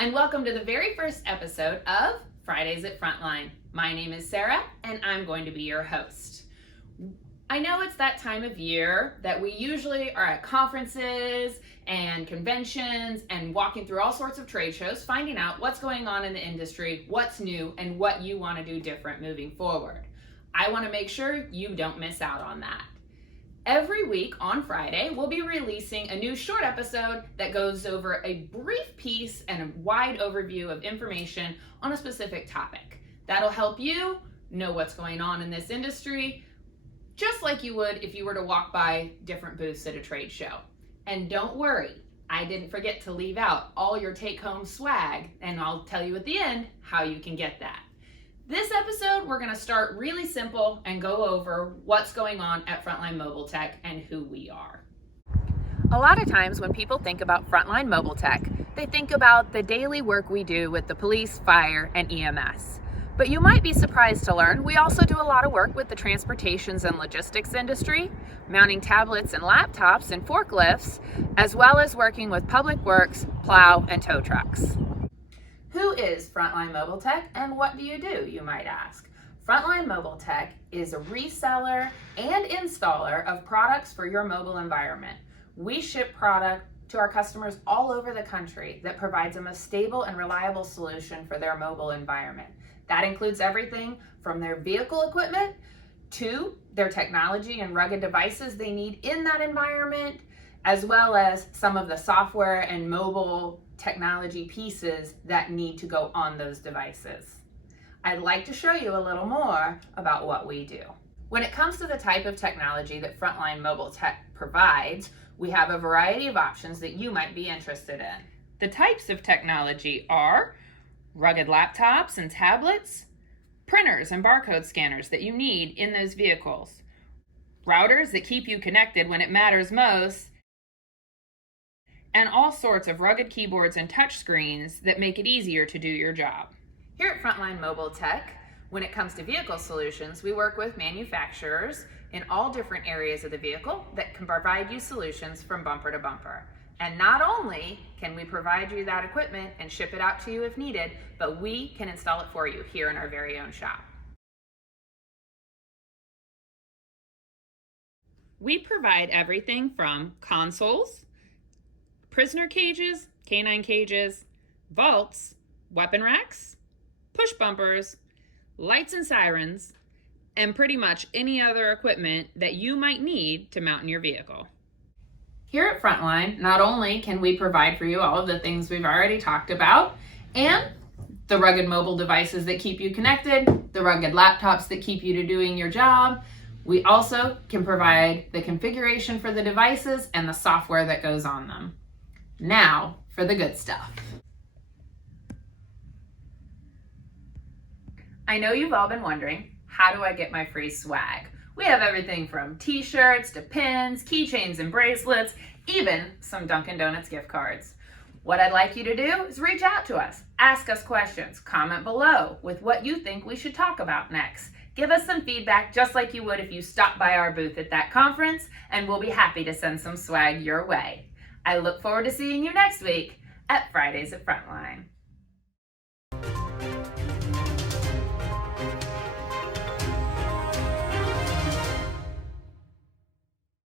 and welcome to the very first episode of Fridays at Frontline. My name is Sarah, and I'm going to be your host. I know it's that time of year that we usually are at conferences and conventions and walking through all sorts of trade shows, finding out what's going on in the industry, what's new, and what you want to do different moving forward. I want to make sure you don't miss out on that. Every week on Friday, we'll be releasing a new short episode that goes over a brief piece and a wide overview of information on a specific topic. That'll help you know what's going on in this industry, just like you would if you were to walk by different booths at a trade show. And don't worry, I didn't forget to leave out all your take-home swag, and I'll tell you at the end how you can get that. This episode, we're going to start really simple and go over what's going on at Frontline Mobile Tech and who we are. A lot of times when people think about Frontline Mobile Tech, they think about the daily work we do with the police, fire, and EMS. But you might be surprised to learn we also do a lot of work with the transportations and logistics industry, mounting tablets and laptops and forklifts, as well as working with public works, plow, and tow trucks. Who is Frontline Mobile Tech and what do, you might ask? Frontline Mobile Tech is a reseller and installer of products for your mobile environment. We ship product to our customers all over the country that provides them a stable and reliable solution for their mobile environment. That includes everything from their vehicle equipment to their technology and rugged devices they need in that environment, as well as some of the software and mobile technology pieces that need to go on those devices. I'd like to show you a little more about what we do. When it comes to the type of technology that Frontline Mobile Tech provides, we have a variety of options that you might be interested in. The types of technology are rugged laptops and tablets, printers and barcode scanners that you need in those vehicles, routers that keep you connected when it matters most, and all sorts of rugged keyboards and touch screens that make it easier to do your job. Here at Frontline Mobile Tech, when it comes to vehicle solutions, we work with manufacturers in all different areas of the vehicle that can provide you solutions from bumper to bumper. And not only can we provide you that equipment and ship it out to you if needed, but we can install it for you here in our very own shop. We provide everything from consoles, prisoner cages, canine cages, vaults, weapon racks, push bumpers, lights and sirens, and pretty much any other equipment that you might need to mount in your vehicle. Here at Frontline, not only can we provide for you all of the things we've already talked about, and the rugged mobile devices that keep you connected, the rugged laptops that keep you to doing your job, we also can provide the configuration for the devices and the software that goes on them. Now for the good stuff. I know you've all been wondering, how do I get my free swag? We have everything from t-shirts to pins, keychains and bracelets, even some Dunkin' Donuts gift cards. What I'd like you to do is reach out to us, ask us questions, comment below with what you think we should talk about next. Give us some feedback just like you would if you stopped by our booth at that conference, and we'll be happy to send some swag your way. I look forward to seeing you next week at Fridays at Frontline.